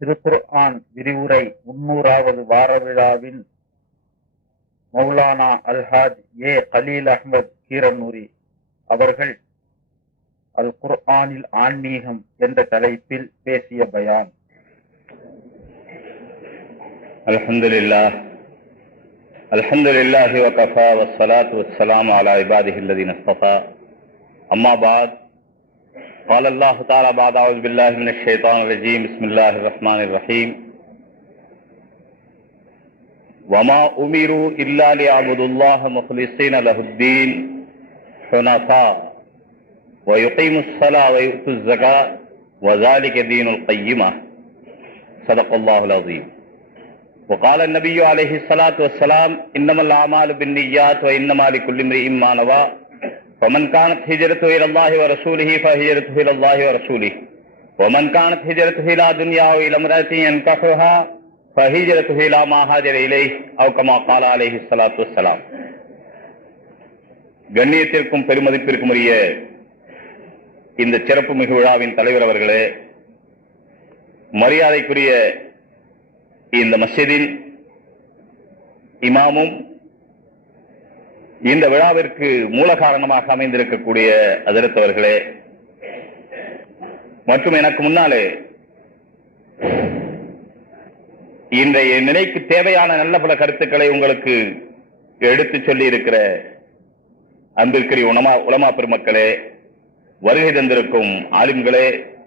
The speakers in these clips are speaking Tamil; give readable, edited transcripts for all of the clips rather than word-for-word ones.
திருக்குர்ஆன் விரிவுரை 300வது வார விழாவின் மௌலானா அல்ஹாஜ் ஏ கலீல் அஹ்மத் கீரனூரி அவர்கள் அல் குர்ஆனில் ஆன்மீகம் என்ற தலைப்பில் பேசிய பயான். அல்ஹம்துலில்லாஹி வகஃபா வஸ்ஸலாத்து வஸ்ஸலாமு அலா இபாதிஹி அல்லதீன இஸ்தஃபா. அம்மா பாத். قال الله تعالى بعد أعوذ بالله من الشيطان الرجيم بسم الله الرحمن الرحيم وما أمروا إلا ليعبدوا الله مخلصين له الدين حنفاء ويقيموا الصلاة ويؤتوا الزكاة وذلك دين القيمة صدق الله العظيم. وقال النبي عليه الصلاة والسلام إنما الأعمال بالنيات وإنما لكل امرئ ما نوى فمن كانت هجرته إلى الله ورسوله فهجرته إلى الله ورسوله ومن كانت هجرته إلى دنيا وإلى امرأة ينكحها فهجرته إلى ما هاجر إليه أو كما قال عليه الصلاة والسلام. கண்ணியத்திற்கும் பெருமதிப்பிற்கும் உரிய இந்த சிறப்பு மிகு விழாவின் தலைவர் அவர்களே, மரியாதைக்குரிய இந்த மஸ்ஜிதின் இமாமும் இந்த விழாவிற்கு மூல காரணமாக அமைந்திருக்கக்கூடிய ஹஜ்ரத் அவர்களே, மற்றும் எனக்கு முன்னாலே இன்றைய நிலைக்கு தேவையான நல்ல பல கருத்துக்களை உங்களுக்கு எடுத்து சொல்லி இருக்கிற அன்பிற்குரிய உலமா பெருமக்களே, வருகை தந்திருக்கும் ஆலிம்களே,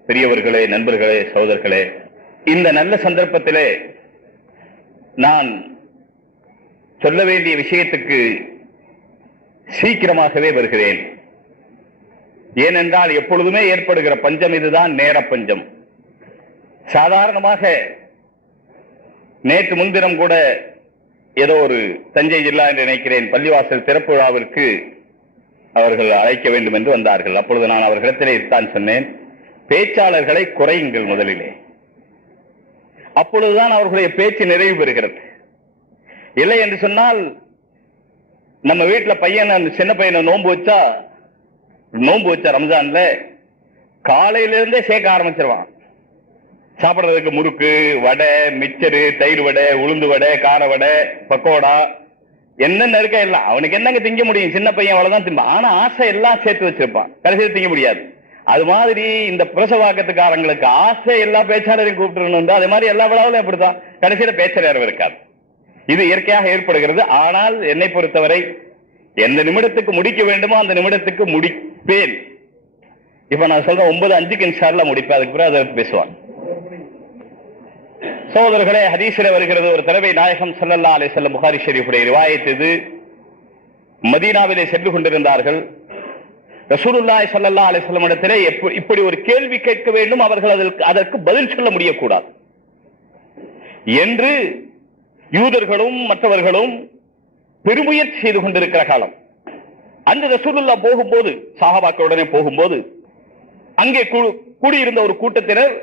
பெரியவர்களே, நண்பர்களே, சகோதரர்களே, இந்த நல்ல சந்தர்ப்பத்திலே நான் சொல்ல வேண்டிய விஷயத்துக்கு சீக்கிரமாகவே வருகிறேன். ஏனென்றால் எப்பொழுதுமே ஏற்படுகிற பஞ்சம் இதுதான், நேர பஞ்சம். சாதாரணமாக நேற்று முன்தினம் கூட ஏதோ ஒரு தஞ்சை ஜில்லா என்று நினைக்கிறேன் பள்ளிவாசல் திறப்பு விழாவிற்கு அவர்கள் அழைக்க வேண்டும் என்று வந்தார்கள். அப்பொழுது நான் அவர்களிடத்திலே தான் சொன்னேன், பேச்சாளர்களை குறையுங்கள் முதலிலே, அப்பொழுதுதான் அவர்களுடைய பேச்சு நிறைவு பெறுகிறது. இல்லை என்று சொன்னால் நம்ம வீட்டுல பையன் சின்ன பையனை நோன்பு வச்சா ரம்ஜான்ல காலையிலிருந்தே சேர்க்க ஆரம்பிச்சிருவான். சாப்பிடுறதுக்கு முறுக்கு, வடை, மிச்சரு, தயிர் வடை, உளுந்து வடை, கார வடை, பக்கோடா, என்னென்ன இருக்க எல்லாம். அவனுக்கு என்னங்க திங்க முடியும்? சின்ன பையன் அவ்வளவுதான் திம்பான். ஆனா ஆசை எல்லாம் சேர்த்து வச்சிருப்பான், கடைசியில் திங்க முடியாது. அது மாதிரி இந்த புரசவாக்கத்துக்காரங்களுக்கு ஆசை எல்லா பேச்சாளரையும் கூப்பிட்டு, அதே மாதிரி எல்லா விழாவிலும் எப்படிதான் கடைசியில பேச்ச நேரம் இருக்காது. இது இயற்கையாக ஏற்படுகிறது. ஆனால் என்னை பொறுத்தவரை எந்த நிமிடத்துக்கு முடிக்க வேண்டுமோ அந்த நிமிடத்துக்கு முடிப்பேன். இப்ப நான் சொல்றேன் 9:05 இன்ஷா அல்லாஹ் முடிப்பேன். அதுக்கு பிறகு அதை பேசுவான். சகோதரர்களே, ஹதீஸிலே வருகிறது, ஒரு தடவை நாயகம் ஸல்லல்லாஹு அலைஹி வஸல்லம், புகாரி ஷரீஃபுடைய ரிவாயத் இது, மதீனாவிலே சென்று கொண்டிருந்தார்கள். ரசூலுல்லாஹி ஸல்லல்லாஹு அலைஹி வஸல்லம் இடத்திலே இப்படி ஒரு கேள்வி கேட்க வேண்டும், அவர்கள் அதற்கு பதில் சொல்ல முடியக்கூடாது என்று யூதர்களும் மற்றவர்களும் பெருமுயற்சி செய்து கொண்டிருக்கிற காலம். அந்த ரசூலுல்லாஹ் போகும்போது, சஹாபாக்களுடனே போகும்போது, அங்கே கூடியிருந்த ஒரு கூட்டத்தினர்,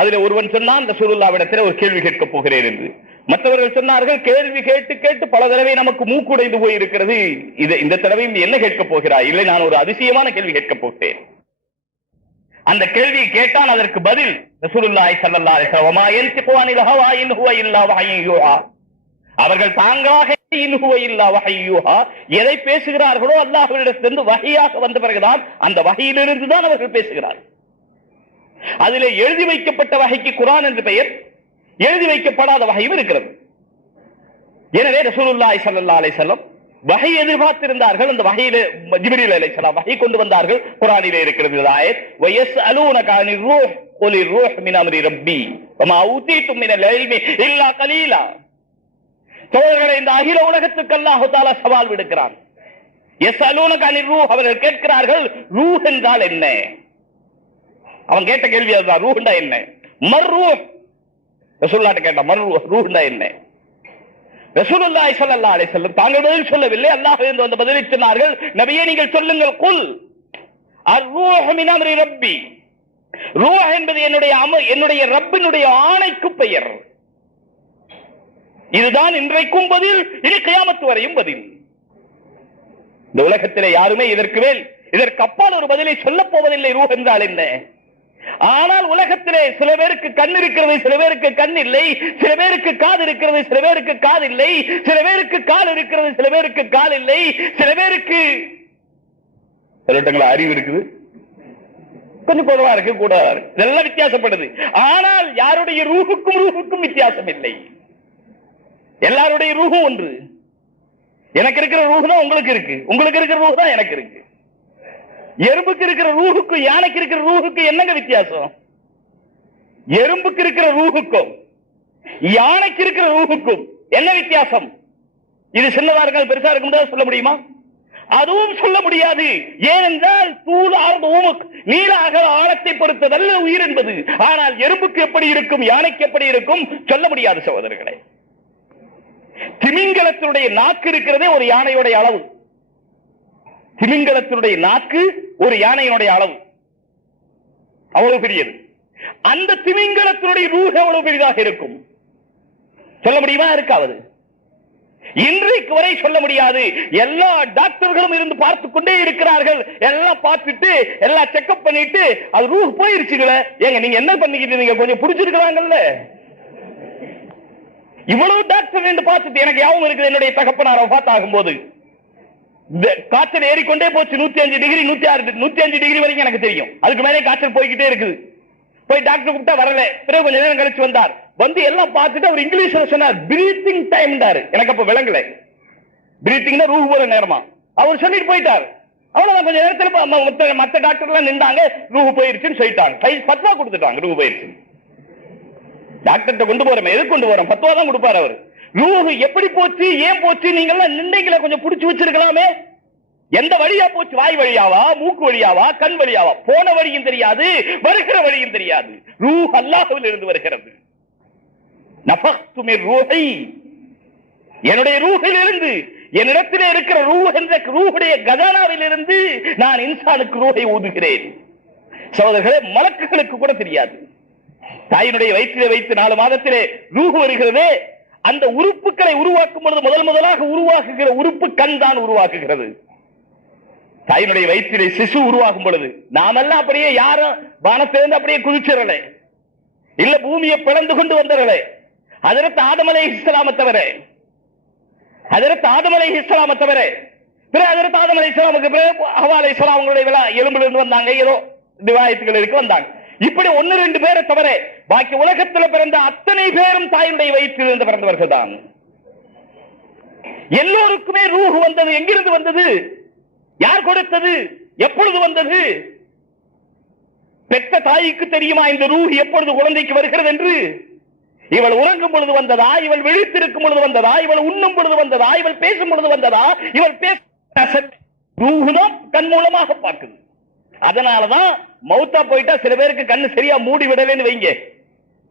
அதில் ஒருவன் சொன்னான், ரசூலுல்லாஹ்விடத்தில் ஒரு கேள்வி கேட்க போகிறேன் என்று. மற்றவர்கள் சொன்னார்கள், கேள்வி கேட்டு கேட்டு பல தடவை நமக்கு மூக்குடைந்து போயிருக்கிறது, இந்த தடவையும் என்ன கேட்க போகிறாய்? இல்லை, நான் ஒரு அதிசயமான கேள்வி கேட்க போகிறேன். அந்த கேள்வியை கேட்டால் அதற்கு பதில் ரசூலுல்லாஹி ஸல்லல்லாஹு அலைஹி வஸல்லம், வமா யன்திகு அனில் ஹவா இன் ஹுவ இல்லா வஹ்யுன் யூஹா. அவர்கள் தாங்களாக இன் ஹுவ இல்லா வஹ்யுன் யூஹா, எதை பேசுகிறார்களோ அல்லாஹ்விடமிருந்து வஹியாக வந்த பிறகுதான், அந்த வஹியிலிருந்து தான் அவர்கள் பேசுகிறார்கள். அதிலே எழுதி வைக்கப்பட்ட வஹிக்கு குர்ஆன் என்று பெயர், எழுதி வைக்கப்படாத வஹியும் இருக்கிறது. எனவே ரசூலுல்லாஹி ஸல்லல்லாஹு அலைஹி வஸல்லம் வஹி எதிர்பார்த்திருந்தார்கள். அந்த வஹியிலே ஜிப்ரீல் அலைஹிஸ்ஸலாம் வஹி கொண்டு வந்தார்கள். குர்ஆனிலே இருக்கிறது ஆயத், வயஸ்அலூனக அனிர் ரூஹ் குலிர் ரூஹ் மின் அம்ரி ரப்பி வமா ஊதீதும் மினல் இல்மி இல்லா கலீலா. தோழர்களே, இந்த அகில உலகத்துக்கு அல்லாஹ் தஆலா சவால் விடுக்கிறான். யஸ்அலூனக அனிர் ரூஹ், அவர்கள் கேட்கிறார்கள், ரூஹ் என்றால் என்ன? அவன் கேட்ட கேள்வி அதுதான், ரூஹ் என்றால் என்ன? மர் ரூஹ், ரசூலுல்லாஹ் கேட்டா மர் ரூஹ் என்றால் என்ன? ரசூலுல்லாஹி ஸல்லல்லாஹு அலைஹி வஸல்லம் தாங்கள் பதில் சொல்லவில்லை, அல்லாஹ்விலிருந்து வந்த பதிலை சொன்னார்கள். நபியே, நீங்கள் சொல்லுங்கள், குல் அர்-ரூஹு மின் அம்ரி ரப்பி. ரூஹ் என்பது என்னுடைய ரப்பினுடைய ஆணைக்கு பெயர். இதுதான் இன்றைக்கும் பதில், இனி கியாமத் வரையும் பதில். இந்த உலகத்திலே யாருமே இதற்கு அப்பால் ஒரு பதிலை சொல்லப் போவதில்லை. ரூஹ் என்றால் என்ன? ஆனால் உலகத்திலே சில பேருக்கு கண் இருக்கிறது, சில பேருக்கு கண் இல்லை, சில பேருக்கு காது இருக்கிறது, சில பேருக்கு காது இல்லை, சில பேருக்கு கால் இருக்கிறது, சில பேருக்கு கால் இல்லை, சில பேருக்கு அறிவு இருக்குது, கொஞ்சம் குறைவா இருக்கு, கூட இதெல்லாம் வித்தியாசப்படுது. ஆனால் யாருடைய ரூஹுக்கும் வித்தியாசம் இல்லை. எல்லாருடைய ரூஹும் ஒன்று. எனக்கு இருக்கிற ரூஹு தான் உங்களுக்கு இருக்கு, உங்களுக்கு இருக்கிற ரூஹு தான் எனக்கு இருக்கு. எறும்புக்கு இருக்கிற ரூஹுக்கும் யானைக்கு இருக்கிற ரூஹுக்கும் என்னங்க வித்தியாசம்? எறும்புக்கு இருக்கிற ரூஹுக்கும் யானைக்கு இருக்கிற ரூஹுக்கும் என்ன வித்தியாசம்? இது சின்னதா இருக்காது பெருசா இருக்கும் சொல்ல முடியுமா? அதுவும் சொல்ல முடியாது. ஏனென்றால் தூள் நீல அகல ஆழத்தை பொறுத்ததல்ல உயிர் என்பது. ஆனால் எறும்புக்கு எப்படி இருக்கும், யானைக்கு எப்படி இருக்கும் சொல்ல முடியாது சகோதரர்களே. திமிங்கலத்தினுடைய நாக்கு இருக்கிறதே ஒரு யானையுடைய அளவு. திமிங்கலத்தினுடைய நாக்கு ஒரு யானையினுடைய அளவு, அவ்வளவு பெரியது. அந்த திமிங்கலத்தினுடைய ரூஹ் எவ்வளவு பெரிதாக இருக்கும் சொல்ல முடியுமா? இருக்காது. இன்றைக்கு வரை சொல்ல முடியாது. எல்லா டாக்டர்களும் இருந்து பார்த்துக் கொண்டே இருக்கிறார்கள். எல்லாம் பார்த்துட்டு எல்லாம் செக்அப் பண்ணிட்டு அது ரூஹ் போயிருச்சுங்களே, ஏங்க நீங்க என்ன பண்ணிக்கிட்டு நீங்க கொஞ்சம் புடிச்சிருக்கலாங்கல்ல. இவ்வளவு டாக்டர் என்று பார்த்துட்டு எனக்கு யாவும் இருக்குது. என்னுடைய தகப்பனாரை பார்த்தாகும் போது காய்ச்சல் ஏறிக்கொண்டே போச்சு. 105 டிகிரி 105 டிகிரி வரைக்கும் எனக்கு தெரியும். அதுக்கு மேலே காய்ச்சல் போய்கிட்டே இருக்குது. போய் டாக்டர் கூப்பிட்டா வரல. பிறகு கொஞ்ச நேரம் கழிச்சு வந்தார். வந்து எல்லாம் பார்த்துட்டு அவர் இங்கிலீஷ்ல சொன்னார் பிரீத்திங் டைம். எனக்கு அப்ப விளங்கல. பிரீத்திங்னா ரூஹ் போற நேரமா அவர் சொல்லிட்டு போயிட்டார். அவ்வளவுதான். கொஞ்ச நேரத்தில் மற்ற டாக்டர் எல்லாம் நின்றாங்க. ரூஹ் போயிருச்சுன்னு சொல்லிட்டாங்க. பத்வா கொடுத்துட்டாங்க ரூஹ் போயிருச்சு. டாக்டர் கொண்டு போறோம், எது கொண்டு போறோம்? பத்வா தான் கொடுப்பாரு அவர். ரூஹ் எப்படி போச்சு, ஏன் போச்சு, நீங்க எல்லாம் நின்னைகளை கொஞ்சம் புடிச்சு வச்சிருக்கலாமே. எந்த வழியா போச்சு? வாய் வழியாவா, மூக்கு வழியாவா, கண் வழியாவா? போன வழியும் தெரியாது, வருகிற வழியும் தெரியாது. ரூஹ் அல்லாஹ்வில் இருந்து வருகிறது. நஃபக்து மின் ரூஹி, என்னுடைய ரூஹில் இருந்து, என்னிடத்திலே இருக்கிற ரூஹ் என்ற ரூஹுடைய கஜானாவில் இருந்து நான் இன்சானுக்கு ரூஹை ஊதுகிறேன். சகோதரர்களே, மலக்குகளுக்கு கூட தெரியாது. தாயினுடைய வயிற்றிலே வைத்து 4 மாதத்திலே ரூஹ் வருகிறதே, அந்த உறுப்புகளை உருவாக்கும் பொழுது முதலாக உருவாக்குகிற உறுப்பு கண் தான் உருவாக்குகிறது. தாயினுடைய வயிற்றிலே சிசு உருவாகும் பொழுது நாமெல்லாம் அப்படியே யாரும் வானத்திலிருந்து அப்படியே குதிச்சிடல, இல்ல பூமியை பிளந்து கொண்டு வந்தவர்களே. ஹஜ்ரத் ஆதம் அலைஹிஸ்ஸலாம் தவிர, ஹஜ்ரத் ஆதம் அலைஹிஸ்ஸலாம் தவிர, பிறகு ஹஜ்ரத் ஆதம் அலைஹிஸ்ஸலாமுக்கு பிறகு ஹவ்வா அலைஹிஸ்ஸலாம் அவங்களுடைய விழா எலும்புல இருந்து வந்தாங்க. ஏதோ ரிவாயத்துகள் இருக்கு வந்தாங்க. இப்படி 1-2 பேரை தவிர பாக்கி உலகத்தில் பிறந்த அத்தனை பேரும் தாயினுடைய வயிற்றில் இருந்து பிறந்தவர்கள் தான். எல்லோருக்குமே ரூஹ் வந்தது. எங்கிருந்து வந்தது? யார் கொடுத்தது? எப்பொழுது வந்தது? பெற்ற தாய்க்கு தெரியுமா இந்த ரூஹ் எப்பொழுது குழந்தைக்கு வருகிறது என்று? இவள் உறங்கும் பொழுது வந்ததா, இவள் விழித்திருக்கும் பொழுது வந்ததா, இவள் உண்ணும் பொழுது வந்ததா, இவள் பேசும் பொழுது வந்ததா? இவள் பேச ரூஹ் தான் கண் மூலமாக பார்க்குது. அதனாலதான் மௌத்தா போயிட்டா சில பேருக்கு கண்ணு சரியா மூடி விடலன்னு வைங்க.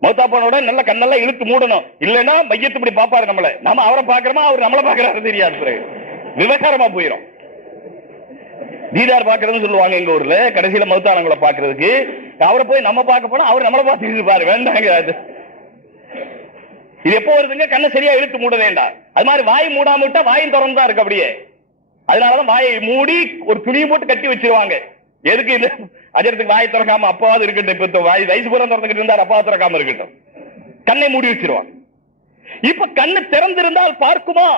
மௌத்தா போனோட நல்ல கண்ணெல்லாம் இழுத்து மூடணும். இல்லைன்னா மையத்து இப்படி பாப்பாரு நம்மள, நம்ம அவரை பாக்குறோமா அவர் நம்மளை பாக்குறாரு தெரியாது. பிறகு விவகாரமா போயிடும். தீதார் பாக்குறதுன்னு சொல்லுவாங்க எங்க ஊர்ல. கடைசியில மௌத்தானவங்களை பாக்குறதுக்கு அவரை போய் நம்ம பார்க்க போனா அவர் நம்மளை பார்த்து இருப்பாரு. வேண்டாங்க. இது எப்போ வருதுங்க? கண்ணை சரியா இழுத்து மூட வேண்டாம். அது மாதிரி வாய் மூடாம விட்டா வாயும் திறந்துதான் இருக்கு அப்படியே. அதனாலதான் வாயை மூடி ஒரு துணியை போட்டு கட்டி வச்சிருவாங்க. எதுக்கு? இந்த அஜரத்துக்கு வாயை திறக்காம அப்பாவது இருக்கட்டும். இப்ப வாய் வயசு பூரா திறந்துகிட்டு இருந்தார், அப்பாவது திறக்காம இருக்கட்டும். கண்ணை மூடி வச்சிருவாங்க. இப்ப கண்ணு திறந்திருந்தால் பார்க்குமா?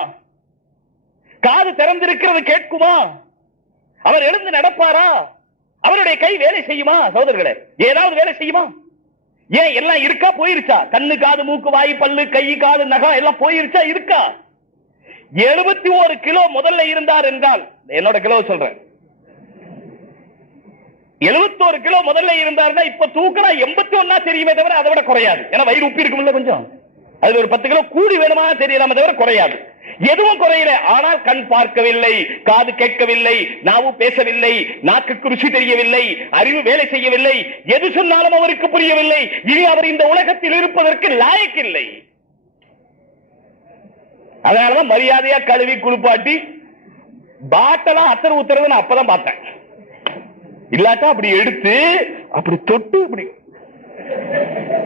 காது திறந்திருக்கிறது கேட்குமா? அவர் எழுந்து நடப்பாரா? அவருடைய கை வேலை செய்யுமா? சகோதரர்களே, ஏதாவது வேலை செய்யுமா? ஏன் எல்லாம் இருக்கா? போயிருச்சா? கண்ணு, காது, மூக்கு, வாய், பல்லு, கை, காது, நகம் எல்லாம் போயிருச்சா? இருக்கா? 71 கிலோ முதல்ல இருந்தார் என்றால், என்னோட கிலோ சொல்றேன், 71 கிலோ முதல்ல இருந்தாருன்னா இப்ப தூக்கினா 81 தெரியுமே தவிர அதை விட குறையாது. ஏன்னா வயிறு உப்பி இருக்கும்ல கொஞ்சம், அதுல ஒரு 10 கிலோ கூடி வேணுமா தெரியலாம தவிர குறையாது. எதுவும் குறையல. ஆனால் கண் பார்க்கவில்லை, காது கேட்கவில்லை, நாவு பேசவில்லை, நாக்குக்கு ருசி தெரியவில்லை, அறிவு வேலை செய்யவில்லை, எது சொன்னாலும் அவருக்கு புரியவில்லை. இனி அவர் இந்த உலகத்தில் இருப்பதற்கு லாயக்கில்லை. அதனாலதான் மரியாதையா கழுவி குளிப்பாட்டி பாட்டெல்லாம் அத்தர் ஊத்துறது நான் அப்பதான் பார்த்தேன். இல்லாட்டா அப்படி எடுத்து அப்படி தொட்டு அப்படி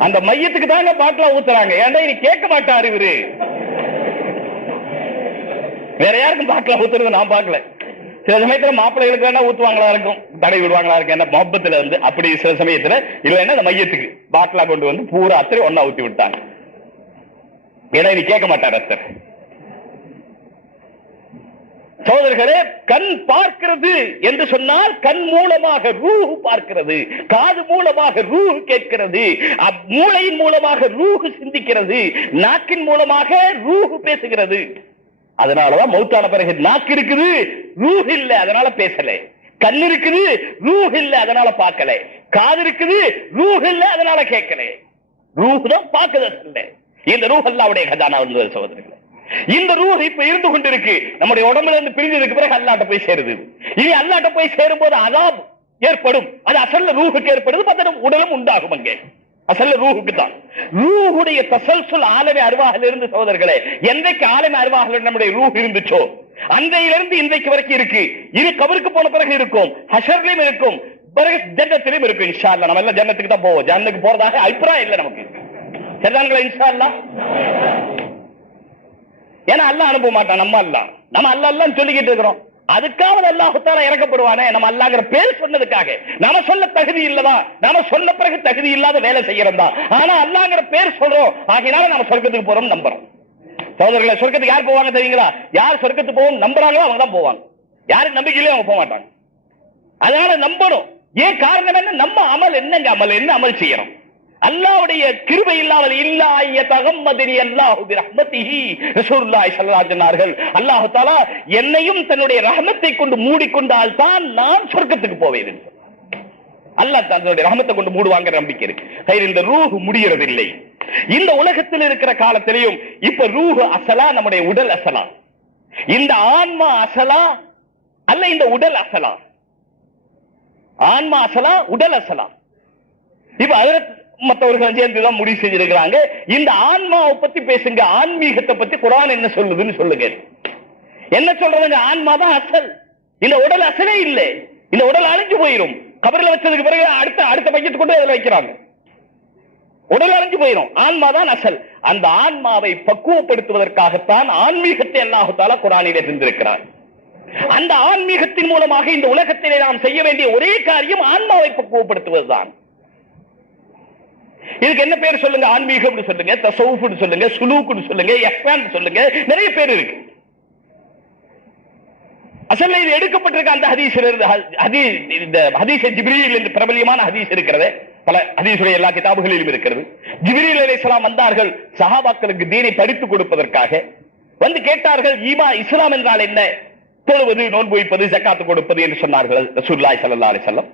அந்த மையத்துக்கு தாங்க பாட்டெல்லாம் ஊத்துறாங்க. ஏன்டா இனி கேட்க மாட்டாரு இவரு. வேற யாருக்கும் பாட்டெல்லாம் ஊத்துறது நான் பார்க்கல. சில சமயத்துல மாப்பிள்ளைகளுக்கு வேணா ஊத்துவாங்களா இருக்கும். தடை விடுவாங்களா இருக்கு என்ன மொபத்துல இருந்து அப்படி சில சமயத்துல இல்லைன்னா அந்த மையத்துக்கு பாட்டிலா கொண்டு வந்து பூரா அத்தனை ஒன்னா ஊத்தி விட்டாங்க. ஏன்னா இது கேட்க மாட்டார் அத்தர். சகோதரர்களே, கண் பார்க்கிறது என்று சொன்னால் கண் மூலமாக ரூஹ் பார்க்கிறது, காது மூலமாக ரூஹ் கேட்கிறது, மூளையின் மூலமாக ரூஹ் சிந்திக்கிறது, நாக்கின் மூலமாக ரூஹ் பேசுகிறது. அதனாலதான் மௌத்தான பிறகு நாக்கு இருக்குது, ரூஹ் இல்ல, அதனால பேசல. கண் இருக்குது, ரூஹ் இல்ல, அதனால பார்க்கல. காது இருக்குது, ரூஹ் இல்ல, அதனால கேட்கல. ரூஹ் தான் பார்க்குது. இந்த ரூஹ் அல்லாஹ்வுடைய கஜானா இருந்தது சகோதரர்களே. இந்த ரூஹ் இப்ப இருந்து கொண்டிருக்கு, நம்முடைய உடம்புல இருந்து பிரிஞ்சதுக்கு பிறகு அல்லாஹ்ட்ட போய் சேருது. இனி அல்லாஹ்ட்ட போய் சேரும் போது அதாப் ஏற்படும். அது அசல்ல ரூஹுக்கு ஏற்படுது, பத்தனம் உடலும் உண்டாகும். அங்கே அசல்ல ரூஹுக்கு தான். ரூஹுடைய தசல்சுல் ஆலமே அருவாஹில் இருந்து சகோதரர்களே, என்றைக்கு ஆலமே அருவாஹில் நம்முடைய ரூஹ் இருந்துச்சோ அன்றையிலிருந்து இன்றைக்கு வரைக்கும் இருக்கு. இனி கபருக்கு போன பிறகு இருக்கும், ஹஷர்லயும் இருக்கும், பிறகு ஜன்னத்திலும் இருக்கும். இன்ஷா அல்லாஹ் நம்ம எல்லாம் ஜன்னத்துக்கு தான் போவோம். ஜன்னத்துக்கு போறதாக அபிப்பிராயம் இல்லை நமக்கு. சரிதாங்களா? இன்ஷா அல்லாஹ். ஏன்னா அல்லாஹ் அனுப்ப மாட்டான். நம்ம அல்லாஹ் சொல்லிக்கிட்டு இருக்கிறோம். அதுக்காக அல்லாஹ் தஆலா இறக்கப்படுவானே, நம்ம அல்லாஹ்ங்கற பேர் சொன்னதுக்காக. நாம சொல்ல தகுதி இல்லதா, நாம சொன்ன பிறகு தகுதி இல்லாத வேலை செய்யறதா. ஆனா அல்லாஹ்ங்கற பேர் சொல்றோம், ஆகையால நாம சொர்க்கத்துக்கு போறோம் நம்புறோம். சகோதரர்களே, சொர்க்கத்துக்கு யார் போவாங்க தெரியுங்களா? யார் சொர்க்கத்துக்கு போவோம் நம்புறாங்களோ அவங்க தான் போவாங்க. யாருக்கு நம்பிக்கையிலே அவங்க போக மாட்டாங்க. அதனால நம்பணும். ஏன் காரணம் என்ன? நம்ம அமல் என்னங்க, அமல் என்ன அமல் செய்யறோம்? அல்லாஹ்வுடைய கிருபை இல்லாமல் இல்லா யதகம்மதனி அல்லாஹு பிரஹ்மத்திஹி ரசூலுல்லாஹி ஸல்லல்லாஹு அலைஹி சொன்னார்கள். அல்லாஹ் தஆலா என்னையும் தன்னுடைய ரஹமத்தை கொண்டு மூடிக்கொண்டால் தான் நான் சொர்க்கத்துக்கு போவேன். அல்லாஹ் தன்னுடைய ரஹமத்தை கொண்டு மூடுவாங்க நம்பிக்கை இருக்கு. இந்த ரூஹ் முடியறது இல்லை. இந்த உலகத்தில் இருக்கிற காலத்திலையும் இப்ப ரூஹ் அசலா, நம்முடைய உடல் அசலா, இந்த ஆன்மா அசலா அல்ல இந்த உடல் அசலா? ஆன்மா அசலா, உடல் அசலா? இப்ப அதற்கு மற்றவர்கள் சேர்ந்துதான் முடிவு செஞ்சிருக்கிறாங்க. இந்த ஆன்மாவை பத்தி பேசுங்க, ஆன்மீகத்தை பத்தி குர்ஆன் என்ன சொல்லுதுன்னு சொல்லுங்க. என்ன சொல்றதுங்க? ஆன்மா தான் அசல், இந்த உடல் அசலே இல்லை. இந்த உடல் அழிஞ்சு போயிடும். கபரில் வச்சதுக்கு பிறகு அடுத்த பையத்தை கொண்டு அதில் வைக்கிறாங்க. உடல் அழிஞ்சு போயிடும். ஆன்மா தான் அசல். அந்த ஆன்மாவை பக்குவப்படுத்துவதற்காகத்தான் ஆன்மீகத்தை அல்லாஹ் தஆலா குர்ஆனிலே தந்திருக்கிறார். அந்த ஆன்மீகத்தின் மூலமாக இந்த உலகத்திலே நாம் செய்ய வேண்டிய ஒரே காரியம் ஆன்மாவை பக்குவப்படுத்துவதுதான். இதுக்கு என்ன பேர் சொல்லுங்க? ஆன்மீகம் சொல்லுங்க, தஸவுஃப் சொல்லுங்க, சுலூக் சொல்லுங்க, இஹ்சான் சொல்லுங்க, நிறைய பேர் இருக்கு. அசல்ல இது எடுக்கப்பட்டிருக்க அந்த ஹதீஸ் ஜிப்ரீல் என்று பிரபலியமான ஹதீஸ் இருக்கிறது. பல ஹதீஸுடைய எல்லா கிதாபுகளிலும் இருக்கிறது. ஜிப்ரீல் அலைஹிஸ்ஸலாம் வந்தார்கள் சஹாபாக்களுக்கு தீனை படித்துக் கொடுப்பதற்காக. வந்து கேட்டார்கள், இஸ்லாம் என்றால் என்ன? தொழுவது, நோன்பு வைப்பது, ஜக்காத்து கொடுப்பது என்று சொன்னார்கள் ரசூலுல்லாஹி ஸல்லல்லாஹு அலைஹி வஸல்லம்.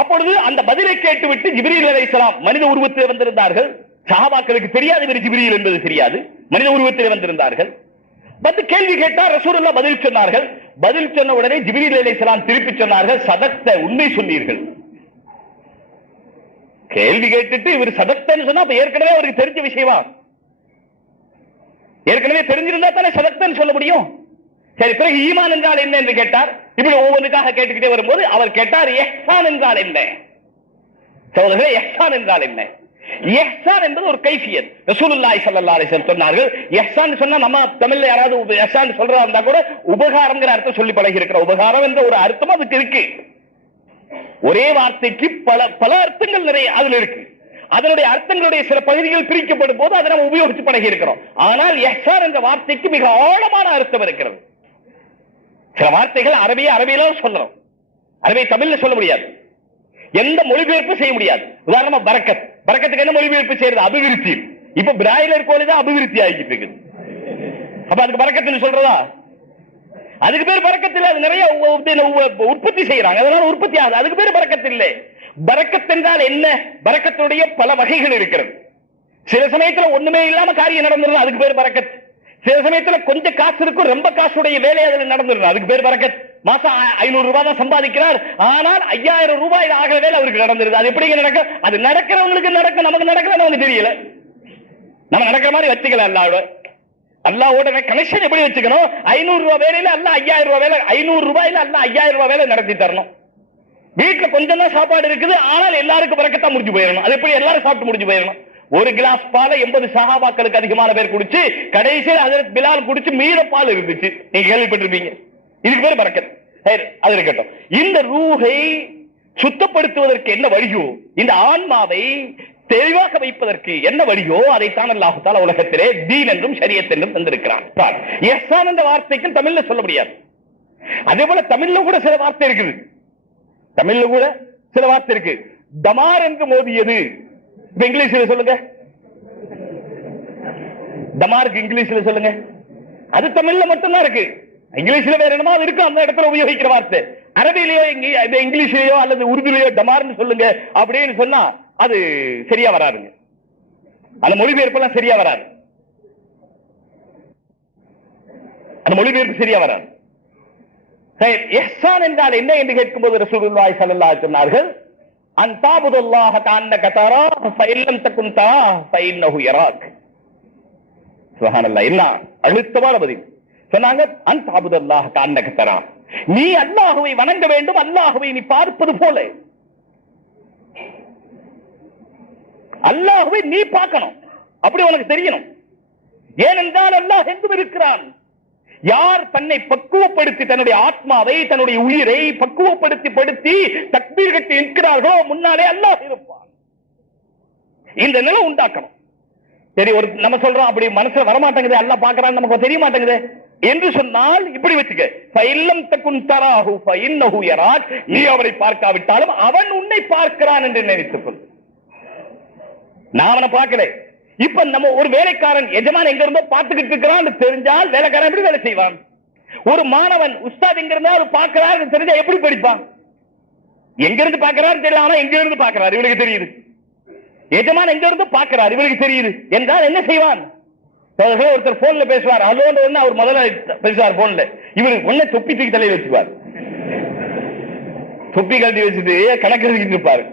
அப்பொழுது அந்த பதிலை கேட்டுவிட்டு ஜிப்ரீல் அலைஹிஸ்ஸலாம் மனித உருவத்தில் வந்திருந்தார்கள். சஹாபாக்களுக்கு தெரியாது இவர் ஜிப்ரீல் என்பது தெரியாது. மனித உருவத்தில் வந்திருந்தார்கள். வந்து கேள்வி கேட்டார். ரசூலுல்லாஹ் பதில் சொன்னார்கள். பதில் சொன்ன உடனே ஜிப்ரீல் அலைஹிஸ்ஸலாம் திருப்பி சொன்னார்கள், சதக்த, உண்மை சொன்னீர்கள். கேள்வி கேட்டுட்டு இவர் சதக்தன்னு சொன்னா அப்ப ஏற்கனவே அவருக்கு தெரிஞ்ச விஷயமா? ஏற்கனவே தெரிஞ்சிருந்தா தானே சதக்தன்னு சொல்ல முடியும். சரி, பிறகு ஈமான் என்றால் என்ன என்று கேட்டார். இப்படி ஒவ்வொன்றுக்காக கேட்டுக்கிட்டே வரும்போது அவர் கேட்டார், இஹ்சான் என்றால் என்ன? சகோதரர்களே, இஹ்சான் என்றால் என்ன? இஹ்சான் என்பது ஒரு கைஃபியத். ரசூலுல்லாஹி ஸல்லல்லாஹு அலைஹி வஸல்லம் சொன்னார்கள். இஹ்சான் சொன்னா நம்ம தமிழ்ல யாராவது இஹ்சான் சொல்றதா இருந்தா கூட உபகாரம்ங்கிற அர்த்தம் சொல்லி பழகி இருக்கிறோம். உபகாரம் என்ற ஒரு அர்த்தம் அதுக்கு இருக்கு. ஒரே வார்த்தைக்கு பல அர்த்தங்கள் நிறைய அதுல இருக்கு. அதனுடைய அர்த்தங்களுடைய சில பகுதிகள் பிரிக்கப்படும் போது அதை நம்ம உபயோகித்து பழகி இருக்கிறோம். ஆனால் இஹ்சான் என்ற வார்த்தைக்கு மிக ஆழமான அர்த்தம் இருக்கிறது. சில வார்த்தைகள் அரபியில சொல்றோம், அரபியை தமிழ்ல சொல்ல முடியாது, எந்த மொழிபெயர்ப்பு செய்ய முடியாது. உதாரணமா பரக்கத், பரக்கத்துக்கு என்ன மொழிபெயர்ப்பு செய்யறது? அபிவிருத்தி. இப்ப பிராய்லர் கோழி தான் அபிவிருத்தி ஆகிட்டு இருக்குது. அப்ப அதுக்கு பரக்கத்துன்னு சொல்றதா? அதுக்கு பேர் பரக்கத் இல்ல. அது நிறைய உற்பத்தி செய்யறாங்க, அதனால உற்பத்தி ஆகுது. அதுக்கு பேர் பரக்கத் இல்லை. பரக்கத் என்றால் என்ன? பரக்கத்துடைய பல வகைகள் இருக்கிறது. சில சமயத்துல ஒண்ணுமே இல்லாம காரியம் நடந்துடும், அதுக்கு பேர் பரக்கத். சில சமயத்துல கொஞ்சம் காசு இருக்கும், ரொம்ப காசுடைய வேலை அதுல நடந்துடும், அதுக்கு பேர் பரக்கத். மாசம் 500 ரூபாய் தான் சம்பாதிக்கிறார், ஆனால் 5000 ரூபாய் ஆகிற வேலை அவருக்கு நடந்துருது. அது எப்படி நடக்கும்? அது நடக்கிறவங்களுக்கு நடக்கும், நமக்கு நடக்கிற நமக்கு தெரியல. நம்ம நடக்கிற மாதிரி வச்சுக்கல. அல்லாஹ்வோட கனெக்ஷன் எப்படி வச்சுக்கணும்? 500 ரூபாய் வேலையில அல்ல 5000 ரூபாய் வேலை, 500 ரூபாயில அல்ல 5000 ரூபாய் வேலை நடத்தி தரணும். வீட்டுல கொஞ்சம் தான் சாப்பாடு இருக்குது, ஆனால் எல்லாருக்கும் பரக்கத்தான் முடிஞ்சு போயிடணும். அது எப்படி எல்லாரும் சாப்பிட்டு முடிஞ்சு போயிடணும்? ஒரு கிளாஸ் பாலை 80 சஹாபாக்களுக்கு அதிகமான பேர் குடிச்சு, கடைசியில் ஹஜ்ரத் பிலால் குடிச்சு மீற பால் இருந்துச்சு. நீங்க கேள்விப்பட்டிருப்பீங்க. இதுக்கு பேர் பரக்கத். அது இருக்கட்டும். இந்த ரூஹை சுத்தப்படுத்துவதற்கு என்ன வழியோ, இந்த ஆன்மாவை தெளிவாக வைப்பதற்கு என்ன வழியோ, அதைத்தான் அல்லாஹ் தஆலா உலகத்திலே தீன் என்றும் ஷரியத் என்றும் தந்திருக்கிறான். இஹ்சான் என்ற வார்த்தைக்கு தமிழ்ல சொல்ல முடியாது. அதே போல தமிழ்ல கூட சில வார்த்தை இருக்குது. தமிழ்ல கூட சில வார்த்தை இருக்கு. டமார் என்று மோதியது, இங்கிலீஷ்ல சொல்லுங்க. டமாருக்கு இங்கிலீஷ்ல சொல்லுங்க. அது தமிழ்ல மட்டும்தான் இருக்கு. இங்கிலீஷ்ல வேற என்னமோ இருக்கு, அந்த இடத்துல உபயோகிக்கிற வார்த்தை. அரபிலேயோ இங்கிலீஷ்லயோ அல்லது உருதுலயோ டமார்னு சொல்லுங்க அப்படின்னு சொன்னா அது சரியா வராதுங்க. அந்த மொழிபெயர்ப்பெல்லாம் சரியா வராது. அந்த மொழிபெயர்ப்பு சரியா வராது. இஹ்சான் என்றால் என்ன என்று கேட்கும்போது ரசூலுல்லாஹி ஸல்லல்லாஹு அலைஹி சொன்னார்கள், அன் தஅபுதுல்லாஹ கஅன்னக தராஹு ஃபஇன் லம் தகுன் தராஹு ஃபஇன்னஹு யராக். சுப்ஹானல்லாஹ், என்ன அழுத்தமான பதில் சொன்னாங்க. அன் தஅபுதுல்லாஹ கஅன்னக தராஹு, நீ அல்லாஹ்வை வணங்க வேண்டும், அல்லாஹ்வை நீ பார்ப்பது போல. அல்லாஹ்வை நீ பார்க்கணும், அப்படி உனக்கு தெரியணும். ஏனென்றால் அல்லாஹ் எங்கும் இருக்கிறான். யார் தன்னை பக்குவப்படுத்தி, தன்னுடைய ஆத்மாவை, தன்னுடைய உயிரை பக்குவப்படுத்தி தக்பீர் கட்டி நிற்கிறார்களோ முன்னாலே அல்லாஹ் இருப்பான். இந்த நிலை உண்டாக்கணும். சரி, ஒரு நம்ம சொல்றோம் அப்படி மனசுல வரமாட்டேங்குது, அல்லாஹ் பார்க்கறான்னு நமக்கு தெரிய மாட்டேங்குது என்று சொன்னால் இப்படி வச்சுக்க, ஃபஇல்லம் தகுன் தராஹு ஃபஇன்னஹு யராக். நீ அவரை பார்க்காவிட்டாலும் அவன் உன்னை பார்க்கிறான் என்று நினைத்துக் கொள். நான் அவனை பார்க்கல. இப்ப நம்ம ஒரு வேலைக்காரன் எஜமான் எங்க இருந்தோ பார்த்துக்கிட்டு இருக்கிறான் தெரிஞ்சால் வேலைக்காரன் எப்படி வேலை செய்வான்? ஒரு மாணவன் உஸ்தாத் எங்க இருந்தா அவர் பார்க்கிறார் தெரிஞ்சா எப்படி படிப்பான்? எங்க இருந்து பார்க்கிறாரு தெரியல, ஆனா எங்க இருந்து பார்க்கிறார் இவனுக்கு தெரியுது. எஜமான் எங்க இருந்து பார்க்கிறார் இவனுக்கு தெரியுது என்றால் என்ன செய்வான்? ஒருத்தர் போன்ல பேசுவார், அதோடு அவர் முதல்ல பேசுவார் போன்ல, இவருக்கு ஒண்ணு தொப்பி தூக்கி தலையில் வச்சுக்குவார். தொப்பி கழட்டி வச்சுட்டு கணக்கு எழுதிட்டு இருப்பாரு.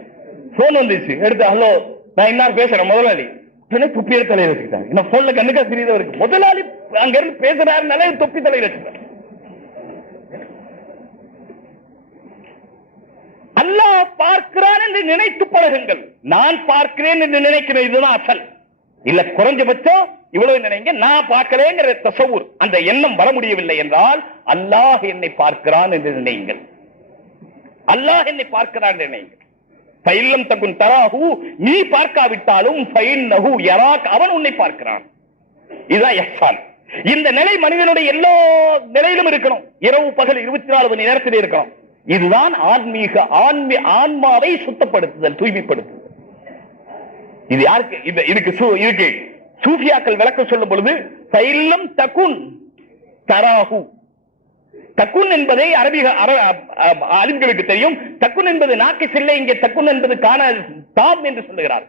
போன் வந்துச்சு, எடுத்து ஹலோ நான் இன்னார் பேசுறேன் முதலாளி, தொப்பி எடுத்து தலையில் வச்சுக்கிட்டாங்க. என்ன போன்ல கண்ணுக்கா தெரியுதா இருக்கு, முதலாளி அங்க இருந்து பேசுறாருனால தொப்பி தலையில் வச்சுப்பார். அல்லாஹ் பார்க்கிறான் என்று நினைத்து பழகுங்கள். நான் பார்க்கிறேன் என்று நினைக்கிறேன், இதுதான் அசல். இல்ல குறைஞ்சபட்சம் இவ்வளவு நினைங்க, நான் பார்க்கலேங்கிற தசவுர், அந்த எண்ணம் வர முடியவில்லை என்றால் அல்லாஹ் என்னை பார்க்கிறான் என்று நினைங்கள். அல்லாஹ் என்னை பார்க்கிறான் என்று நினைங்கள். ஃபஇல்லம் தகுன் தராஹு, நீ பார்க்காவிட்டாலும் ஃபஇன்னஹு யராக், அவன் உன்னை பார்க்கிறான். இதுதான் இஹ்சான். இந்த நிலை மனிதனுடைய எல்லா நிலையிலும் இருக்கணும். இரவு பகல் 24 மணி நேரத்தில் இருக்கணும். இதுதான் ஆன்மாவை சுத்தப்படுத்துதல், தூய்மைப்படுத்துதல். இது யாருக்கு? இதுக்கு சூஃபியாக்கள் விளக்கம் சொல்லும் பொழுது ஃபஇல்லம் தகுன் தராஹு, தக்குன் என்பதை அரபிக ஆலிம்களுக்கு தெரியும். தக்குன் என்பது நாக்கிஸ் இல்லை, இங்கே தக்குன் என்பது காண தாம் என்று சொல்லுகிறார்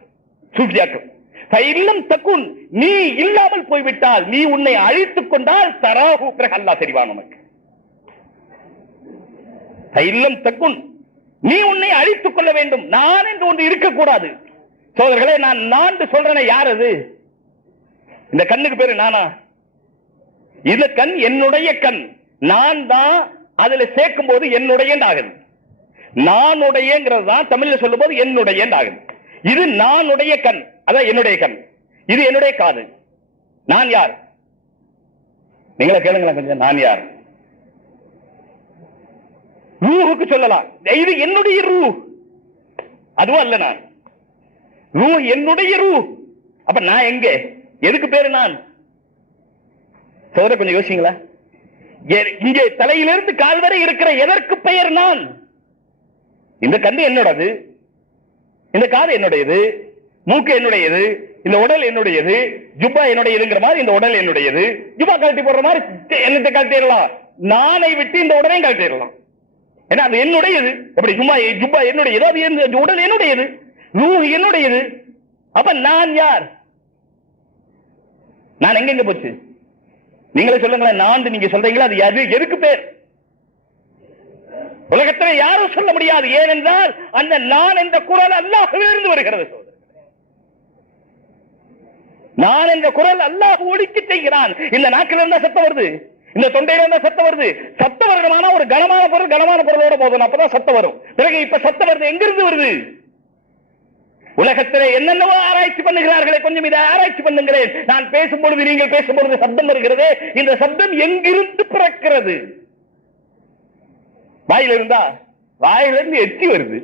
சூஃபியாக்கள். ஃபஇல்லம் தகுன், நீ இல்லாமல் போய்விட்டால், நீ உன்னை அழித்துக் கொண்டால் தராஹு, பிறகு அல்லாஹ் தெரிவான் நமக்கு. ஃபஇல்லம் தகுன், நீ உன்னை அழித்துக் கொள்ள வேண்டும். நான் என்று ஒன்று இருக்கக்கூடாது. சோதர்களே, நான் சொல்றேன், யார் அது? இந்த கண்ணுக்கு பேரு நானா? இந்த கண் என்னுடைய கண், நான் தான் அதுல சேர்க்கும் போது என்னுடைய ஆகுது. நானுடையங்கிறது தான் தமிழ்ல சொல்லும் போது என்னுடைய ஆகுது. இது நானுடைய கண், அதான் என்னுடைய கண். இது என்னுடைய காது. நான் யார்? நீங்களே கேளுங்களா கொஞ்சம், நான் யார்? ரூஹுக்கு சொல்லலாம், இது என்னுடைய ரூ, அதுவும் அல்ல நான். ரூ என்னுடைய ரூ. அப்ப நான் எங்க? எதுக்கு பேரு நான்? சோதர கொஞ்சம் யோசிங்களா. இங்கே தலையிலிருந்து கால் வரை இருக்கிற எதற்கு பெயர் நான்? இந்த கண்ணு என்னோடது, இந்த காது என்னுடையது, மூக்கு என்னுடையது, இந்த உடல் என்னுடையது, ஜுப்பா என்னுடையதுங்கிற மாதிரி இந்த உடல் என்னுடையது. ஜுப்பா கழட்டி போடுற மாதிரி என்னத்தை கழட்டிடலாம், நானை விட்டு இந்த உடலையும் கழட்டிடலாம். ஏன்னா அது என்னுடையது. எப்படி ஜுப்பா என்னுடையது, அது உடல் என்னுடையது, ரூஹ் என்னுடையது. அப்ப நான் யார்? நான் எங்க போச்சு? நீங்களே சொல்லுங்களேன். நான் நீங்க சொல்றீங்களா, அது எதுக்கு பேர்? உலகத்தில் யாரும் சொல்ல முடியாது. ஏனென்றால் அந்த நான் என்ற குரல் அல்லாஹ்வே இருந்து வருகிறது. நான் என்ற குரல் அல்லாஹ் ஒலிக்க செய்கிறான். இந்த நாக்கில் இருந்தா சத்தம் வருது, இந்த தொண்டையில இருந்தா சத்தம் வருது. சத்தம் வரணுமானா ஒரு கனமான பொருளோட போதும், அப்பதான் சத்தம் வரும். பிறகு இப்ப சத்தம் வருது, எங்கிருந்து வருது? உலகத்திலே என்னென்னவோ ஆராய்ச்சி பண்ணுகிறார்களே, கொஞ்சம் இதை ஆராய்ச்சி பண்ணுகிறேன். நான் பேசும்பொழுது, நீங்கள் பேசும்பொழுது சப்தம் வருகிறது. இந்த சப்தம் எங்கிருந்து பிறக்கிறது? வாயில இருந்தா வாயில இருந்து எச்சி வருது.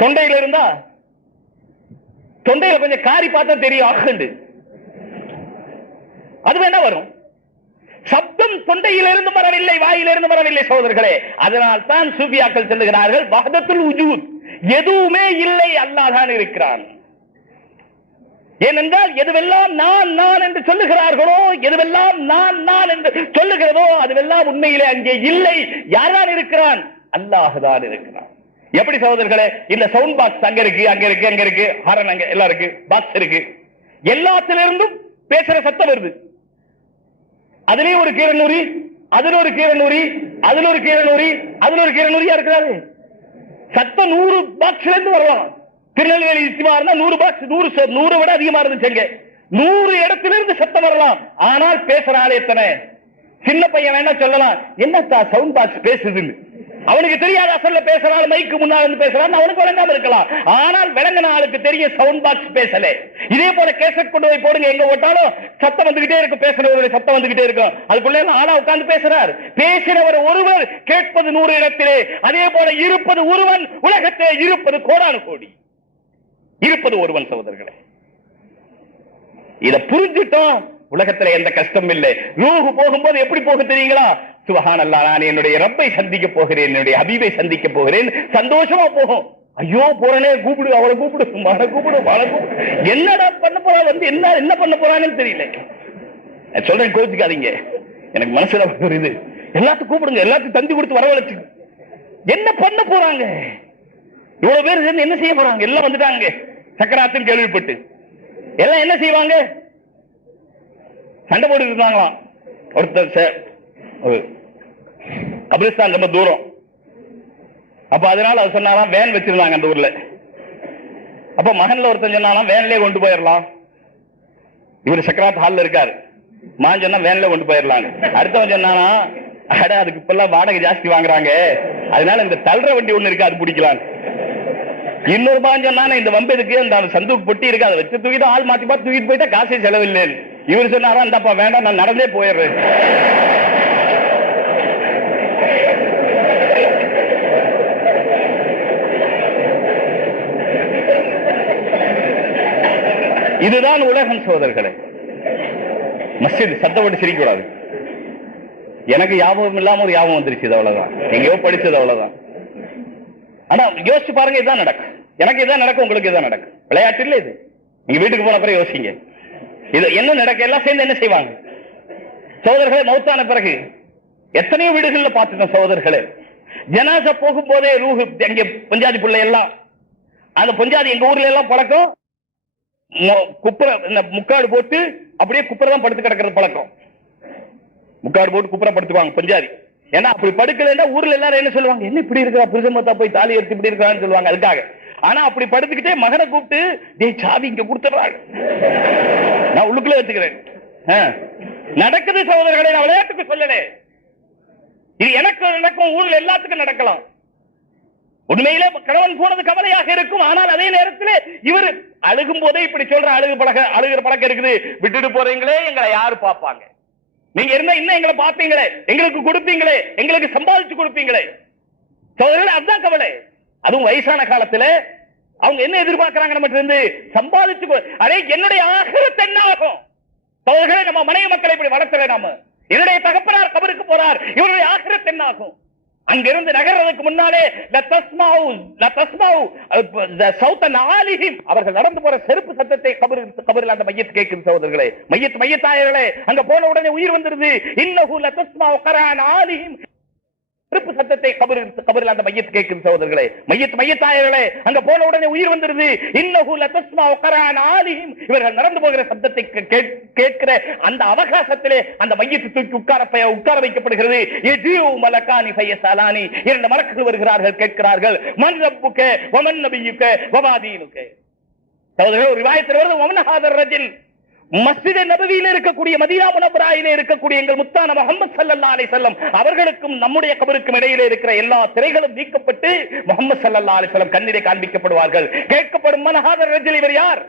தொண்டையில இருந்தா தொண்டையில கொஞ்சம் காரி பார்த்தா தெரியும் ஆக்சண்ட். அது வேணா வரும். சப்தம் தொண்டையிலிருந்து வரவில்லை, வாயிலிருந்து வரவில்லை சகோதரர்களே. அதனால் தான் சூஃபியாக்கள் சொல்லுகிறார்கள் வஹ்தத்துல் வஜூத், எதுவுமே இல்லை, அல்லாஹ் தான் இருக்கிறான். ஏனென்றால் எதுவெல்லாம் நான் நான் என்று சொல்லுகிறார்களோ, எதுவெல்லாம் நான் நான் என்று சொல்லுகிறதோ அதுவெல்லாம் உண்மையிலே அங்கே இல்லை. யார்தான் இருக்கிறான்? அல்லாஹ் தான் இருக்கிறான். எப்படி சகோதரர்களே, இந்த சவுண்ட் பாக்ஸ் அங்க இருக்கு, அங்க இருக்கு, அங்க இருக்கு, ஹாரன் அங்க எல்லாம் இருக்கு, பாக்ஸ் இருக்கு, எல்லாத்திலிருந்தும் பேசுற சத்தம் வருது. அதுலயே ஒரு கீரனூரி, அதுல ஒரு கீரனூரி, அதுல ஒரு கீரனூரி, அதுல ஒரு கீரனூரியா இருக்கிறாரு. சத்தம் 100 பாக்ஸ்ல இருந்து வரலாம். திருநெல்வேலி இஸ்திமா இருந்தா 100 பாக்ஸ், 100 விட அதிகமா இருந்துச்சு. 100 இடத்திலிருந்து சத்தம் வரலாம். ஆனால் பேசுற ஆள் எத்தனை? சின்ன பையன் வேணா சொல்லலாம், என்னத்தா சவுண்ட் பாக்ஸ் பேசுது, அவனுக்கு தெரியாத அசல்ல பேசுறாள், மைக்கு முன்னால இருந்து பேசுறான், அவனுக்கு விளங்காம இருக்கலாம். ஆனால் விளங்கின ஆளுக்கு தெரியும் சவுண்ட் பாக்ஸ் பேசல. இதே போல கேசட் கொண்டு போய் போடுங்க, எங்க ஓட்டாலும் சத்தம் வந்துகிட்டே இருக்கும், பேசுறவருடைய சத்தம் வந்துகிட்டே இருக்கும். அதுக்குள்ள ஆளா உட்கார்ந்து பேசுறார். பேசினவர் ஒருவர், கேட்பது 100 இடத்திலே. அதே போல இருப்பது ஒருவன், உலகத்திலே இருப்பது கோடானு கோடி, இருப்பது ஒருவன் சகோதரர்களே. இத புரிஞ்சுட்டோம், உலகத்துல எந்த கஷ்டம் இல்லை. ரூஹு போகும்போது எப்படி போக தெரியுங்களா? சுப்ஹானல்லாஹ், நான் என்னுடைய ரப்பை சந்திக்க போகிறேன், என்னுடைய ஹபீபை சந்திக்க போகிறேன், சந்தோஷமா போகும். ஐயோ போறனே, கூப்பிடு, அவளை கூப்பிடு, மன கூப்பிடு, மன கூப்பிடு, என்னடா பண்ண போறா, வந்து என்ன பண்ண போறான்னு தெரியல. சொல்றேன், கோச்சுக்காதீங்க, எனக்கு மனசுல இது. எல்லாத்துக்கும் கூப்பிடுங்க, எல்லாத்துக்கும் தந்தி கொடுத்து வரவழைச்சு. என்ன பண்ண போறாங்க? இவ்வளவு பேர் சேர்ந்து என்ன செய்ய போறாங்க? எல்லாம் வந்துட்டாங்க சக்கராத்துன்னு கேள்விப்பட்டு. எல்லாம் என்ன செய்வாங்க? சண்டை போட்டு இருந்தாங்களாம். ஒருத்தர் கபிரிஸ்தான் ரொம்ப தூரம். அப்ப அதனால அவர் சொன்னாலாம், வேன் வச்சிருந்தாங்க அந்த ஊர்ல. அப்ப மகன்ல ஒருத்தன் சொன்னாலும் வேன்லயே கொண்டு போயிடலாம். இவர் சக்கராத் ஹால்ல இருக்காரு, மான் சொன்னா வேன்ல கொண்டு போயிடலாம். அடுத்தவன் சொன்னானா, அட அதுக்கு இப்பெல்லாம் வாடகை ஜாஸ்தி வாங்குறாங்க, அதனால இந்த தள்ளுற வண்டி ஒண்ணு இருக்கு, அது பிடிக்கலாம். இன்னொரு மான் சொன்னானே, இந்த வம்பதுக்கு அந்த சந்தூக் பொட்டி இருக்கு, அதை வச்சு தூக்கிட்டு ஆள் மாத்தி பார்த்து தூக்கிட்டு போயிட்டா காசே செலவில்லை. இவர் சொன்னாரா, இந்தப்பா வேண்டாம், நான் நடந்தே போயிடுறேன். இதுதான் உலகம் சோதர்களே. மஸ்ஜித் சத்தப்பட்டு சிரிக்க கூடாது. எனக்கு ஞாபகம் இல்லாம ஒரு ஞாபகம் வந்துருச்சு, அவ்வளவுதான். எங்கேயோ படிச்சது, அவ்வளவுதான். ஆனா யோசிச்சு பாருங்க, இதுதான் நடக்கும். எனக்கு இதான் நடக்கும், உங்களுக்கு இதான் நடக்கும். விளையாட்டு இல்ல இது. நீங்க வீட்டுக்கு போன பிறகு யோசிங்க, இது என்ன நடக்க. எல்லாம் சேர்ந்து என்ன செய்வாங்க சகோதரர்களே? மௌத்தான பிறகு எத்தனையோ வீடுகள்ல பார்த்துட்டோம் சகோதரர்களே. ஜனாசா போகும் போதே ரூஹு, எங்க பஞ்சாதி பிள்ளை எல்லாம், அந்த பஞ்சாதி எங்க ஊர்ல எல்லாம் பழக்கம், குப்புற முக்காடு போட்டு அப்படியே குப்புற தான் படுத்து கிடக்கிறது பழக்கம். முக்காடு போட்டு குப்புற படுத்துவாங்க பஞ்சாதி. ஏன்னா அப்படி படுக்கலன்னா ஊர்ல எல்லாரும் என்ன சொல்லுவாங்க, என்ன இப்படி இருக்கா, புருஷமத்தா போய் தாலி எடுத்து இப்படி இருக்கான்னு சொல்லுவாங்க. அதுக்காக. ஆனா அப்படி படுத்துக்கிட்டே மகனை கூப்பிட்டு, டேய் சாவி இங்க கொடுத்துறாங்க, நான் உள்ளுக்குள்ள எடுத்துக்கிறேன். நடக்குது சகோதரர்களை, நான் விளையாட்டுக்கு சொல்லலே. இது எனக்கு நடக்கும், ஊர்ல எல்லாத்துக்கும் நடக்கலாம். உண்மையிலே கணவன் போனது கவலையாக இருக்கும். ஆனால் அதே நேரத்தில் இவர் அழுகும் போதே இப்படி சொல்ற, அழுகிற பழக்கம் இருக்குது. விட்டுட்டு போறீங்களே, எங்களை யாரு பார்ப்பாங்க? நீங்க இருந்தா இன்னும் எங்களை பார்ப்பீங்களே, எங்களுக்கு கொடுப்பீங்களே, எங்களுக்கு சம்பாதிச்சு கொடுப்பீங்களே. சகோதரர்களே, அதுதான் கவலை. அதுவும் வயசான காலத்துல அவங்க என்ன எதிர்பார்க்கிறாங்க? நம்ம இருந்து சம்பாதிச்சு, அதே என்னுடைய ஆகிரத் என்ன ஆகும் சகோதரர்களே? நம்ம மனைவி மக்களை இப்படி வளர்த்தல. நாம என்னுடைய தகப்பனார் கபருக்கு போறார், இவருடைய ஆகிரத் என்ன ஆகும்? அங்கிருந்து நகர்றதுக்கு முன்னாலே அவர்கள் நடந்து போற செருப்பு சத்தத்தை கபரில் அந்த மையத்து கேட்கும் சகோதரர்களே. மையத்தாயர்களே, அங்க போன உடனே உயிர் வந்துருது. இன்னஹு லதஸ்மாஉ கரான் ஆலிஹிம், செருப்பு சத்தத்தை கபரில் அந்த மையத்து கேட்கும் சகோதரர்களே. மையத்தாயர்களே, அங்க போன உடனே உயிர் வந்துருது. இன்னஹு லதஸ்மாஉ கரான் ஆலிஹிம், இவர்கள் நடந்து போகிற சத்தத்தை கேட்கிற அந்த அவகாசத்திலே அந்த மையத்து தூக்கி உட்கார வைக்கப்படுகிறது. மலக்கானி ஃபயஸலானி, இரண்டு மலக்குகள் வருகிறார்கள், கேட்கிறார்கள், மன் ரப்புக வ மன் நபியுக வ மா தீனுக. சகோதரர்களே, ஒரு ரிவாயத்தில் வருது, வமன் ஹாதர் ரஜுல், மஸ்ஜித் நபவியில இருக்கக்கூடிய மதீனா முனவ்வராவிலே இருக்கக்கூடிய எங்கள் முத்தான முஹம்மது ஸல்லல்லாஹு அலைஹி வஸல்லம் அவர்களுக்கும் நம்முடைய கபருக்கும் இடையிலே இருக்கிற எல்லா திரைகளும் நீக்கப்பட்டு முஹம்மது ஸல்லல்லாஹு அலைஹி வஸல்லம் கண்ணிலே காண்பிக்கப்படுவார்கள். கேட்கப்படும், மன் ஹாதர் ரஜுல், இவர் யார்?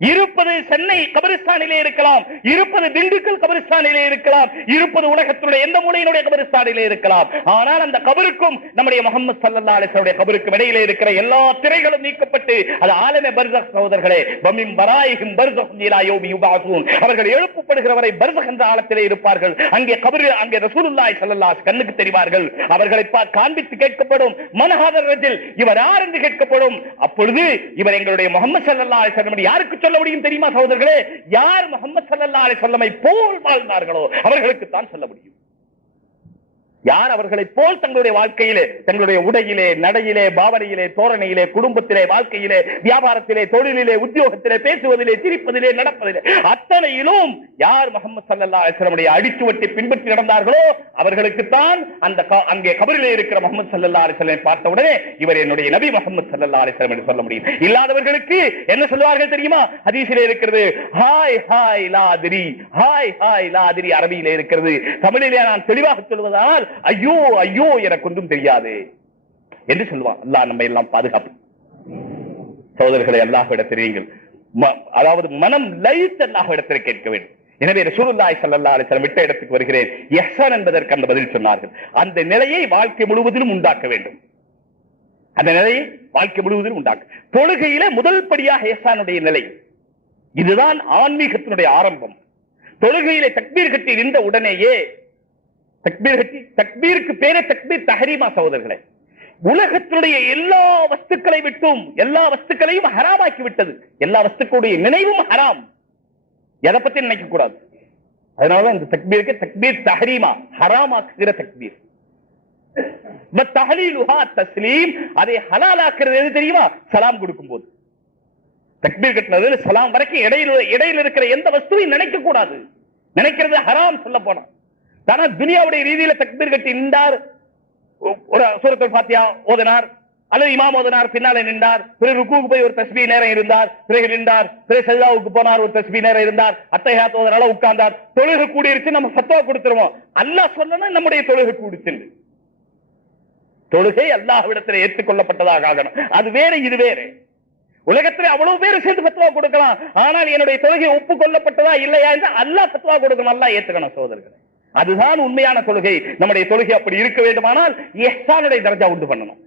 இருப்பது சென்னை கபரிஸ்தானிலே இருக்கலாம், இருப்பது திண்டுக்கல் கபரிஸ்தானிலே இருக்கலாம், இருப்பது உலகத்தினுடைய எந்த மூலையினுடைய கபரிஸ்தானிலே இருக்கலாம். ஆனால் அந்த கபருக்கும் நம்முடைய முஹம்மது ஸல்லல்லாஹு அலைஹி வஸல்லம் கபருக்கும் இடையிலே இருக்கிற எல்லா திரைகளும் நீக்கப்பட்டு அது ஆலமே பர்ஸக் சகோதரர்களே, வமின் வராயிஹிம் பர்ஸகும் இலா யௌமி யுபஅஸூன், அவர்கள் எழுப்பப்படுகிற வரை பர்ஸக் என்ற ஆழத்திலே இருப்பார்கள். அங்கே கபர், அங்கே ரசூலுல்லாஹி ஸல்லல்லாஹு அலைஹி கண்ணுக்கு தெரிவார்கள். அவர்களை காண்பித்து கேட்கப்படும், மன்ஹாதர் ரஜுல், இவர் யார் என்று கேட்கப்படும். அப்பொழுது இவர் எங்களுடைய முஹம்மது ஸல்லல்லாஹு அலைஹி வஸல்லம் யாருக்கு சொல்ல முடியும் தெரியுமா சகோதரர்களே? யார் முஹம்மது ஸல்லல்லாஹு அலைஹி வஸல்லம் போல் வாழ்ந்தார்களோ அவர்களுக்கு தான் சொல்ல முடியும். யார் அவர்களை போல் தங்களுடைய வாழ்க்கையிலே, தங்களுடைய உடையிலே, நடையிலே, பாவனையிலே, தோரணையிலே, குடும்பத்திலே, வாழ்க்கையிலே, வியாபாரத்திலே, தொழிலிலே, உத்தியோகத்திலே, பேசுவதிலே, சிரிப்பதிலே, நடப்பதிலே அத்தனையிலும் யார் முஹம்மது ஸல்லல்லாஹு அலைஹி வஸல்லம் அடிச்சுவட்டை பின்பற்றி நடந்தார்களோ அவர்களுக்குத்தான் அந்த அங்கே கபரிலே இருக்கிற முஹம்மது ஸல்லல்லாஹு அலைஹி வஸல்லம் பார்த்த உடனே இவர் என்னுடைய நபி முஹம்மது ஸல்லல்லாஹு அலைஹி வஸல்லம் என்று சொல்ல முடியும். இல்லாதவர்களுக்கு என்ன சொல்வார்கள் தெரியுமா? ஹதீஸிலே இருக்கிறது, ஹாய் ஹாய் லாதிரி, ஹாய் ஹாய் லாதிரி அரபியிலே இருக்கிறது. தமிழிலே நான் தெளிவாக சொல்வதால் ஐயோ ஐயோ எனக்கு ஒன்றும் தெரியாது என்று சொல்லுவான். அல்லாஹ் நம்மை எல்லாம் பாதுகாப்பு. சகோதரர்களை, அல்லாஹ்விடத்தில் நீங்கள் அதாவது மனம் லயித்து அல்லாஹ்விடத்தில் கேட்க வேண்டும். எனவே ரசூலுல்லாஹி ஸல்லல்லாஹு அலைஹி வஸல்லம் விட்ட இடத்துக்கு வருகிறேன், இஹ்சான் என்பதற்கு அந்த பதில் சொன்னார்கள். அந்த நிலையை வாழ்க்கை முழுவதிலும் உண்டாக்க வேண்டும். அந்த நிலையை வாழ்க்கை முழுவதிலும் உண்டாக்க, தொழுகையிலே முதல் படியாக இஹ்சானுடைய நிலை இதுதான். ஆன்மீகத்தினுடைய ஆரம்பம் தொழுகையிலே தக்பீர் கட்டி நின்ற உடனேயே, தக்பீருக்கு பேரே தக்பீர் தஹரீமா சகோதரர்களே. உலகத்தினுடைய எல்லா வஸ்துக்களை விட்டும் எல்லா வஸ்துக்களையும் ஹராமாக்கி விட்டது. எல்லா வஸ்துக்களுடைய நினைவும் ஹராம். எதை பத்தி நினைக்க கூடாது. அதனால இந்த தக்பீருக்கு தக்பீர் தஹரீமா, ஹராமாக்குகிற தக்பீர். தஹலீலுஹா தஸ்லீம், அதை ஹலாலாக்குறது எது தெரியுமா? சலாம் கொடுக்கும் போது. தக்பீர் கட்டினது சலாம் வரைக்கும் இடையில இருக்கிற எந்த வஸ்துவையும் நினைக்க கூடாது. நினைக்கிறது ஹராம். சொல்ல போனா தான துனியாவுடைய ரீதியில தக்பீர் கட்டி நின்றார், ஒரு சூரத்துல் ஃபாத்திஹா ஓதினார் அல்லது இமாம் ஓதினார், பின்னாலே நின்றார், பிறகு ருக்குவுக்கு போய் ஒரு தஸ்பீஹ் நேரம் இருந்தார், பிறகு நின்றார், பிறகு சஜ்தாவுக்கு போனார், ஒரு தஸ்பீஹ் நேரம் இருந்தார், அத்தஹியாத் ஓதனால உட்கார்ந்தார், தொழுகை கூடிருச்சு, நம்ம ஃபத்வா கொடுத்துருவோம். அல்லாஹ் சொல்லணும் நம்முடைய தொழுகை கூடிச்சு. தொழுகை அல்லாஹ்விடத்தில் ஏற்றுக்கொள்ளப்பட்டதாக ஆகணும். அது வேற, இது வேற. உலகத்தில் அவ்வளவு பேர் சேர்ந்து ஃபத்வா கொடுக்கலாம், ஆனால் என்னுடைய தொழுகை ஒப்புக்கொள்ளப்பட்டதா இல்லையா என்று அல்லாஹ் ஃபத்வா கொடுக்கணும், அல்லாஹ் ஏற்றுக்கணும் சகோதரர்களே. அதுதான் உண்மையான தொழுகை. நம்முடைய தொழுகை அப்படி இருக்க வேண்டுமானால் இஹ்சானுடைய தரஜா உண்டு பண்ணணும்.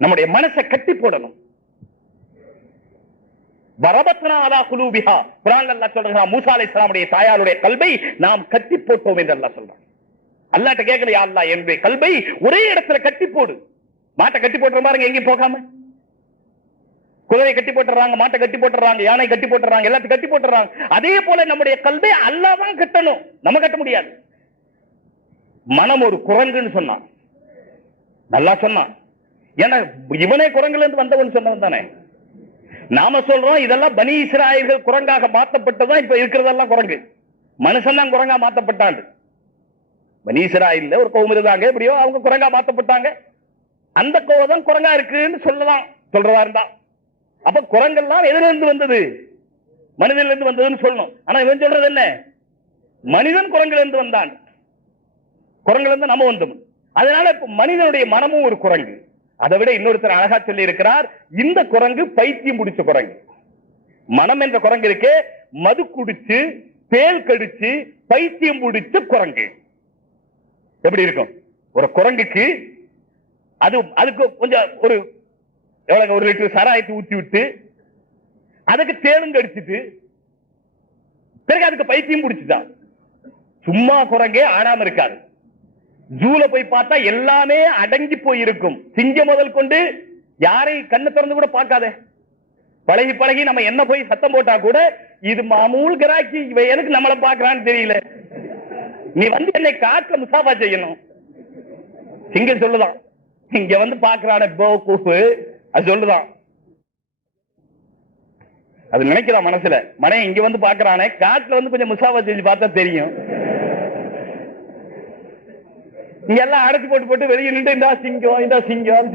நம்முடைய மனசை கட்டி போடணும். வரபத்னா அலா குலூபிஹா, குர்ஆன்ல அல்லாஹ் சொல்றான், மூசா அலைஹிஸ்ஸலாமுடைய தாயாருடைய கல்பை நாம் கட்டி போட்டோம் என்று அல்லாஹ் சொல்றான். அல்லாஹ்ட்ட கேட்கல, யா அல்லாஹ் என்னுடைய கல்பை ஒரே இடத்துல கட்டி போடு. மாட்டை கட்டி போட்டுற பாருங்க, எங்கேயும் போகாம. குதிரை கட்டி போட்டுறாங்க, மாட்டை கட்டி போட்டுறாங்க, யானை கட்டி போட்டுறாங்க, எல்லாத்தையும் கட்டி போட்டுறாங்க. அதே போல நம்முடைய கல்பை அல்லாஹ் தான் கட்டணும், நம்ம கட்ட முடியாது. மனம் ஒரு குரங்குன்னு சொன்னான், நல்லா சொன்னான். ஏன்னா இவனே குரங்குல இருந்து வந்தவன் சொன்னவன் தானே. நாம சொல்றோம் இதெல்லாம் பனி இஸ்ராயல்கள் குரங்காக மாற்றப்பட்டதான் இப்ப இருக்கிறதெல்லாம் குரங்கு. மனுஷன் தான் குரங்கா மாற்றப்பட்டான். பனி இஸ்ராயல்ல ஒரு கௌம் இருந்தாங்க, எப்படியோ அவங்க குரங்கா மாற்றப்பட்டாங்க. அந்த கோவம் குரங்கா இருக்குன்னு சொல்லலாம், சொல்றதா இருந்தா. அப்ப குரங்கெல்லாம் எதிலிருந்து வந்தது? மனிதனிலிருந்து வந்ததுன்னு சொல்லணும். ஆனா இவன் சொல்றது என்ன? மனிதன் குரங்கிலிருந்து வந்தான், குரங்கிலிருந்து நம்ம வந்தோம். அதனால இப்ப மனிதனுடைய மனமும் ஒரு குரங்கு. அதை விட இன்னொருத்தர் அழகா சொல்லி இருக்கிறார், இந்த குரங்கு பைத்தியம் பிடிச்ச குரங்கு. மனம் என்ற குரங்கு இருக்கே, மது குடிச்சு தேல் கடிச்சு பைத்தியம் பிடிச்ச குரங்கு எப்படி இருக்கும்? ஒரு குரங்குக்கு அதுக்கு கொஞ்சம் ஒரு எவ்வளவு, ஒரு லிட்டர் சாராயத்தை ஊத்தி விட்டு அதுக்கு தேலும் கடிச்சிட்டு பிறகு அதுக்கு பைத்தியம் பிடிச்சுதான். சும்மா குரங்கே ஆடாம இருக்காது. ஜூல போய் பார்த்தா எல்லாமே அடங்கி போயிருக்கும். சிங்கம் முதல் கொண்டு யாரை கண்ணு திறந்து கூட பார்க்காத. பழகி பழகி நம்ம என்ன போய் சத்தம் போட்டா கூட இது மாமூல் கிராக்கி, இவ எனக்கு நம்மளை பாக்குறான்னு தெரியல, நீ வந்து என்னை காட்டுல முசாபா செய்யணும். சிங்கம் சொல்லுதான், இங்க வந்து பாக்குறான அது சொல்லுதான். அது நினைக்கிறான் மனசுல, மனை இங்க வந்து பாக்குறானே, காட்டுல வந்து கொஞ்சம் முசாபா செஞ்சு பார்த்தா தெரியும். இங்க எல்லாம் அடைச்சு போட்டு வெளியே நின்று இந்த சிங்கம் சிங்கம்